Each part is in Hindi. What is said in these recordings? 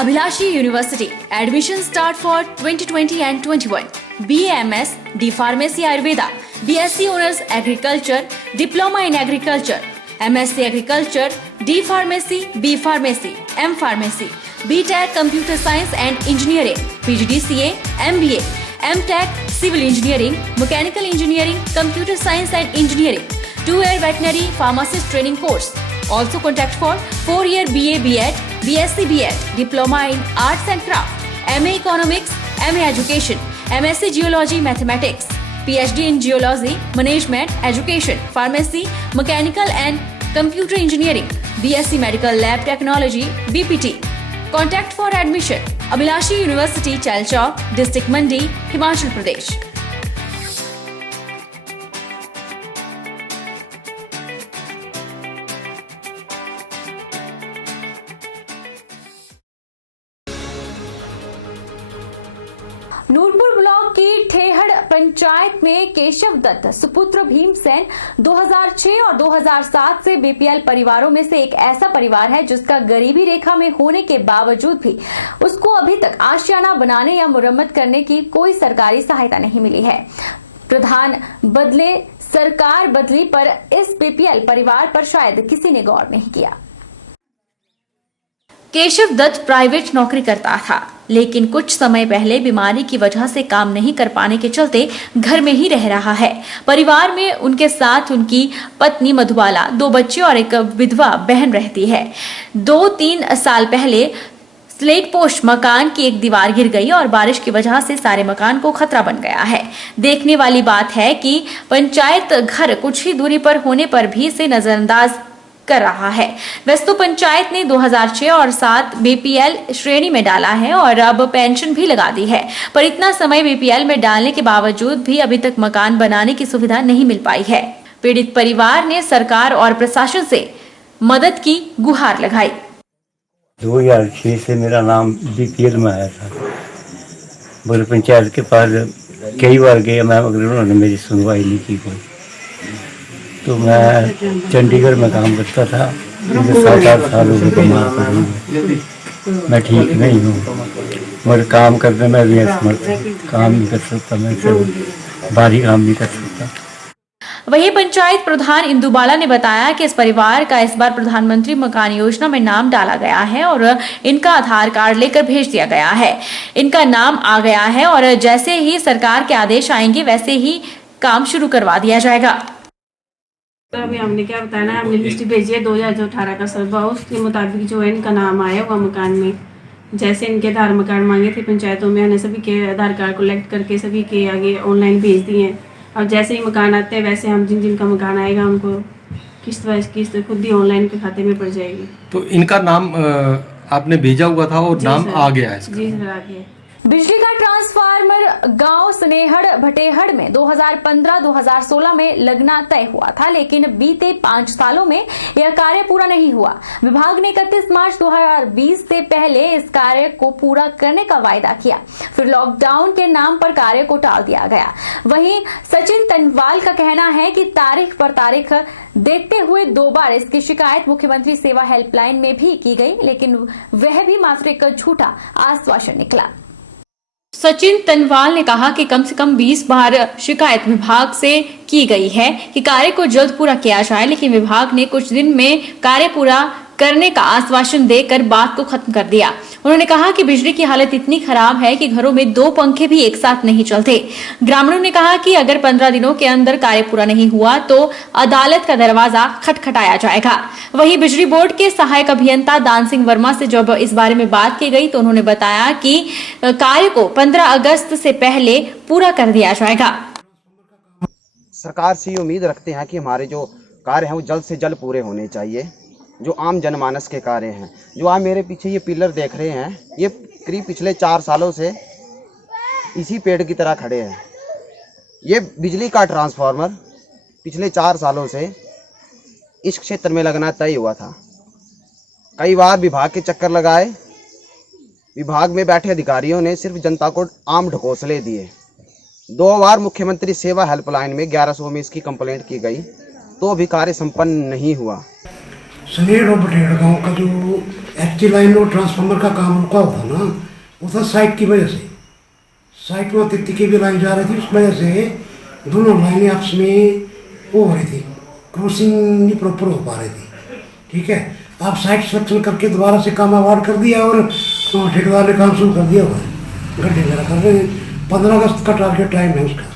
Abhilashi University. Admission start for 2020 and 21. BAMS, D Pharmacy Ayurveda, BSc Honors Agriculture, Diploma in Agriculture, MSc Agriculture, D Pharmacy, B Pharmacy, M Pharmacy, BTech Computer Science and Engineering, PGDCA, MBA, MTech Civil Engineering, Mechanical Engineering, Computer Science and Engineering, 2-year Veterinary Pharmacist Training Course. Also contact for 4-year BA BEd, BSc BEd, Diploma in Arts and Craft, MA Economics, MA Education, MSc Geology Mathematics, PhD in Geology, Management, Education, Pharmacy, Mechanical and Computer Engineering, BSc Medical Lab Technology, BPT. Contact for admission. Abhilashi University, Chalchawk, District Mandi, Himachal Pradesh. Nurpur block की ठेहड़ पंचायत में केशव दत्त सुपुत्र भीमसेन 2006 और 2007 से बीपीएल परिवारों में से एक ऐसा परिवार है जिसका गरीबी रेखा में होने के बावजूद भी उसको अभी तक आशियाना बनाने या मुरम्मत करने की कोई सरकारी सहायता नहीं मिली है। प्रधान बदले, सरकार बदली, पर इस बीपीएल परिवार पर शायद किसी ने गौर नहीं किया। केशव दत्त प्राइवेट नौकरी करता था, लेकिन कुछ समय पहले बीमारी की वजह से काम नहीं कर पाने के चलते घर में ही रह रहा है। परिवार में उनके साथ उनकी पत्नी मधुबाला, 2 बच्चे और एक विधवा बहन रहती है। 2-3 साल पहले स्लेट पोस्ट मकान की एक दीवार गिर गई और बारिश की वजह से सारे मकान को खतरा बन गया है। देखने वाली बात है कि पंचायत घर कुछ ही दूरी पर होने पर भी इसे नजरअंदाज कर रहा है। वैसे तो पंचायत ने 2006 और 7 बीपीएल श्रेणी में डाला है और अब पेंशन भी लगा दी है, पर इतना समय बीपीएल में डालने के बावजूद भी अभी तक मकान बनाने की सुविधा नहीं मिल पाई है। पीड़ित परिवार ने सरकार और प्रशासन से मदद की गुहार लगाई। 2006 से मेरा नाम बीपीएल में आया था। बोले पंचायत के पास कई बार गया मैं, मगर उन्होंने मेरी सुनवाई नहीं की कोई। तो मैं चंडीगढ़ में काम करता था, मुझे 7-8 साल हो गए बीमार पड़े। मैं ठीक नहीं हूँ, मगर काम करने में भी असमर्थ, काम नहीं कर सकता, मैं भारी काम नहीं कर सकता। वही पंचायत प्रधान इंदुबाला ने बताया कि इस परिवार का इस बार प्रधानमंत्री मकान योजना में नाम डाला गया है और इनका आधार कार्ड लेकर भेज दिया गया है। इनका नाम आ गया है और जैसे ही सरकार के आदेश आएंगे वैसे ही काम शुरू करवा दिया जाएगा। तो अभी हमने क्या बताना है, हमने लिस्ट भेजी है 2018 का सर्वा, उसके मुताबिक जो है इनका नाम आया हुआ मकान में। जैसे इनके आधार कार्ड मांगे थे पंचायतों में, हमने सभी के आधार कार्ड कलेक्ट करके सभी के आगे ऑनलाइन भेज दिए हैं। अब जैसे ही मकान आते हैं वैसे हम जिनका मकान आएगा उनको किस्त वाइज किस्त खुद ही ऑनलाइन के खाते में पड़ जाएगी। तो इनका नाम आपने भेजा हुआ था और नाम आ गया है? जी सर, आ गया। बिजली का ट्रांसफार्मर गांव स्नेहड़ भटेहड़ में 2015-2016 में लगना तय हुआ था, लेकिन बीते 5 सालों में यह कार्य पूरा नहीं हुआ। विभाग ने 31 मार्च 2020 से पहले इस कार्य को पूरा करने का वायदा किया, फिर लॉकडाउन के नाम पर कार्य को टाल दिया गया। वहीं सचिन तनवाल का कहना है कि तारीख पर तारीख देखते हुए 2 बार इसकी शिकायत मुख्यमंत्री सेवा हेल्पलाइन में भी की गई, लेकिन वह भी मात्र एक झूठा आश्वासन निकला। सचिन तनवाल ने कहा कि कम से कम 20 बार शिकायत विभाग से की गई है कि कार्य को जल्द पूरा किया जाए, लेकिन विभाग ने कुछ दिन में कार्य पूरा करने का आश्वासन देकर बात को खत्म कर दिया। उन्होंने कहा कि बिजली की हालत इतनी खराब है कि घरों में 2 पंखे भी एक साथ नहीं चलते। ग्रामीणों ने कहा कि अगर 15 दिनों के अंदर कार्य पूरा नहीं हुआ तो अदालत का दरवाजा खटखटाया जाएगा। वहीं बिजली बोर्ड के सहायक अभियंता दान सिंह वर्मा से जब इस बारे में बात की गई तो उन्होंने बताया कि कार्य को 15 अगस्त से पहले पूरा कर दिया जाएगा। सरकार से ये उम्मीद रखते हैं कि हमारे जो कार्य हैं वो जल्द से जल्द पूरे होने चाहिए, जो आम जनमानस के कार्य हैं। जो आप मेरे पीछे ये पिलर देख रहे हैं, ये करीब पिछले 4 सालों से इसी पेड़ की तरह खड़े हैं। ये बिजली का ट्रांसफार्मर पिछले 4 सालों से इस क्षेत्र में लगना तय हुआ था। कई बार विभाग के चक्कर लगाए, विभाग में बैठे अधिकारियों ने सिर्फ जनता को आम ढकोसले दिए। 2 बार मुख्यमंत्री सेवा हेल्पलाइन में 1100 में इसकी कंप्लेंट की गई तो भी कार्य संपन्न नहीं हुआ। स्नेहड़ और भटेहड़ गाँव का जो कच्ची लाइन और ट्रांसफार्मर का काम रुका हुआ था ना, वो था साइट की वजह से। साइट में तित्ती की भी लाइन जा रही थी, उस वजह से दोनों लाइनें आपस में वो हो रही थी, क्रॉसिंग नहीं प्रॉपर हो पा रही थी। ठीक है, आप साइट सिलेक्शन करके दोबारा से काम अवार्ड कर दिया और ठेकेदार ने काम शुरू कर दिया हुआ है, गड्ढे वगैरह कर रहे हैं। 15 अगस्त का टारगेट टाइम है उसका,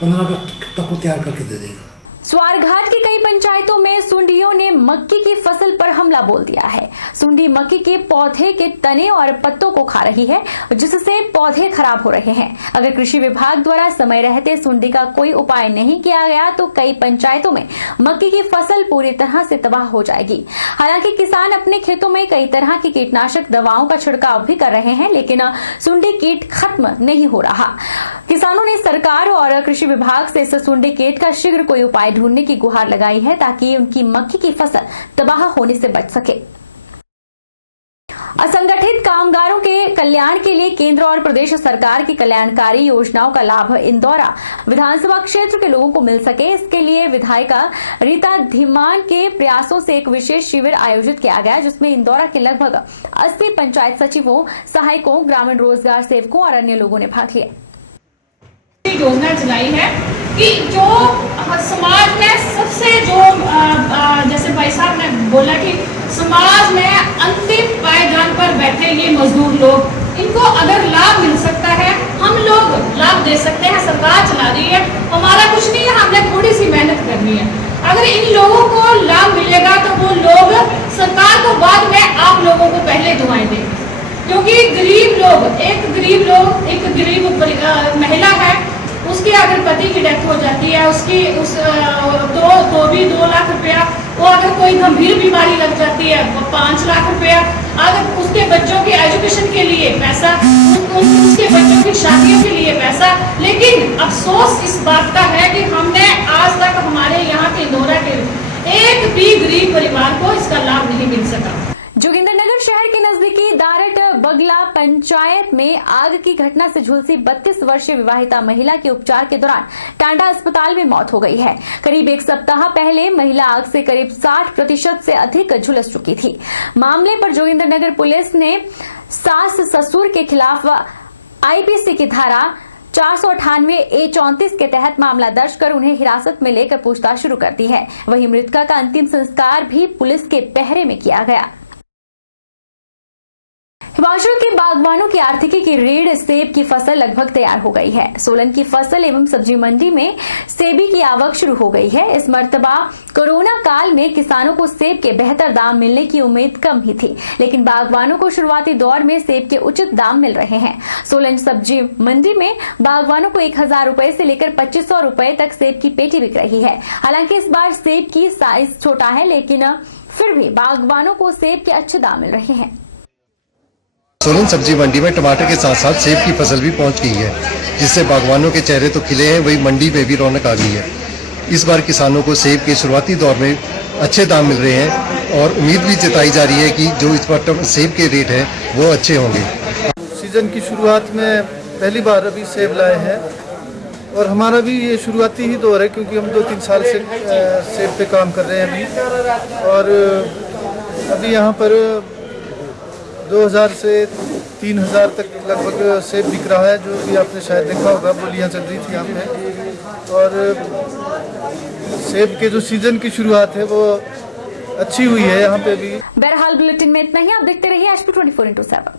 15 अगस्त तक वो तैयार करके दे देगा। स्वारघाट की कई पंचायतों में सुंडियों ने मक्की की फसल पर हमला बोल दिया है। सुंडी मक्की के पौधे के तने और पत्तों को खा रही है, जिससे पौधे खराब हो रहे हैं। अगर कृषि विभाग द्वारा समय रहते सुंडी का कोई उपाय नहीं किया गया तो कई पंचायतों में मक्की की फसल पूरी तरह से तबाह हो जाएगी। हालांकि किसान अपने खेतों में कई तरह की कीटनाशक दवाओं का छिड़काव भी कर रहे हैं, लेकिन सुंडी कीट खत्म नहीं हो रहा। किसानों ने सरकार और कृषि विभाग से इस सुंडी कीट का शीघ्र कोई उपाय ढूंढने की गुहार लगाई है, ताकि उनकी मक्की की फसल तबाह होने से बच सके। असंगठित कामगारों के कल्याण के लिए केंद्र और प्रदेश सरकार की कल्याणकारी योजनाओं का लाभ इंदौरा विधानसभा क्षेत्र के लोगों को मिल सके, इसके लिए विधायिका रीता धीमान के प्रयासों से एक विशेष शिविर आयोजित किया गया, जिसमें इंदौरा के लगभग 80 पंचायत सचिवों, सहायकों, ग्रामीण रोजगार सेवकों और अन्य लोगों ने भाग लिया। योजना चलाई है कि जो समाज में सबसे जो जैसे भाई साहब ने बोला कि समाज में अंतिम पायदान पर बैठे ये मजदूर लोग, इनको अगर लाभ मिल सकता है, हम लोग लाभ दे सकते हैं। सरकार चला रही है, हमारा कुछ नहीं है, हमने थोड़ी सी मेहनत करनी है। अगर इन लोगों को लाभ मिलेगा तो वो लोग सरकार को बाद में आप लोगों को पहले दुआएं देंगे, क्योंकि गरीब लोग, एक गरीब महिला है, उसके अगर पति की डेथ हो जाती है, उसकी तो भी 2 लाख रुपया, वो अगर कोई गंभीर बीमारी लग जाती है 5 लाख रुपया, अगर उसके बच्चों की एजुकेशन के लिए पैसा, उसके बच्चों की शादियों के लिए पैसा। लेकिन अफसोस इस बात का है कि हमने आज तक हमारे यहाँ के इंदौरा के एक भी गरीब परिवार को इसका लाभ नहीं मिल सका। जोगिंद्रनगर शहर के नजदीकी दारट बगला पंचायत में आग की घटना से झुलसी 32 वर्षीय विवाहिता महिला के उपचार के दौरान टांडा अस्पताल में मौत हो गई है। करीब 1 सप्ताह पहले महिला आग से करीब 60% से अधिक झुलस चुकी थी। मामले पर जोगिंद्रनगर पुलिस ने सास ससुर के खिलाफ आईपीसी की धारा 498A34 के तहत मामला दर्ज कर उन्हें हिरासत में लेकर पूछताछ शुरू कर दी है। वहीं मृतका का अंतिम संस्कार भी पुलिस के पहरे में किया गया। हिमाचल के बागवानों की आर्थिकी की रीढ़ सेब की फसल लगभग तैयार हो गई है। सोलन की फसल एवं सब्जी मंडी में सेबी की आवक शुरू हो गई है। इस मर्तबा कोरोना काल में किसानों को सेब के बेहतर दाम मिलने की उम्मीद कम ही थी, लेकिन बागवानों को शुरुआती दौर में सेब के उचित दाम मिल रहे हैं। सोलन सब्जी मंडी में बागवानों को 1000 रुपए से लेकर 2500 रुपए तक सेब की पेटी बिक रही है। हालांकि इस बार सेब की साइज छोटा है, लेकिन फिर भी बागवानों को सेब के अच्छे दाम मिल रहे हैं। सोलन सब्जी मंडी में टमाटर के साथ साथ सेब की फसल भी पहुंच गई है, जिससे बागवानों के चेहरे तो खिले हैं, वही मंडी में भी रौनक आ गई है। इस बार किसानों को सेब के शुरुआती दौर में अच्छे दाम मिल रहे हैं और उम्मीद भी जताई जा रही है कि जो इस बार सेब के रेट हैं वो अच्छे होंगे। सीजन की शुरुआत में पहली बार अभी सेब लाए हैं और हमारा भी ये शुरुआती ही दौर है, क्योंकि हम 2-3 साल से सेब पे काम कर रहे हैं अभी। और अभी यहाँ पर 2000 से 3000 तक लगभग सेब बिक रहा है, जो भी आपने शायद देखा होगा, बोलियाँ चल रही थी यहाँ पे। और सेब के जो सीजन की शुरुआत है वो अच्छी हुई है यहाँ पे भी। बहरहाल बुलेटिन में इतना ही। आप देखते रहिए HP 24x7।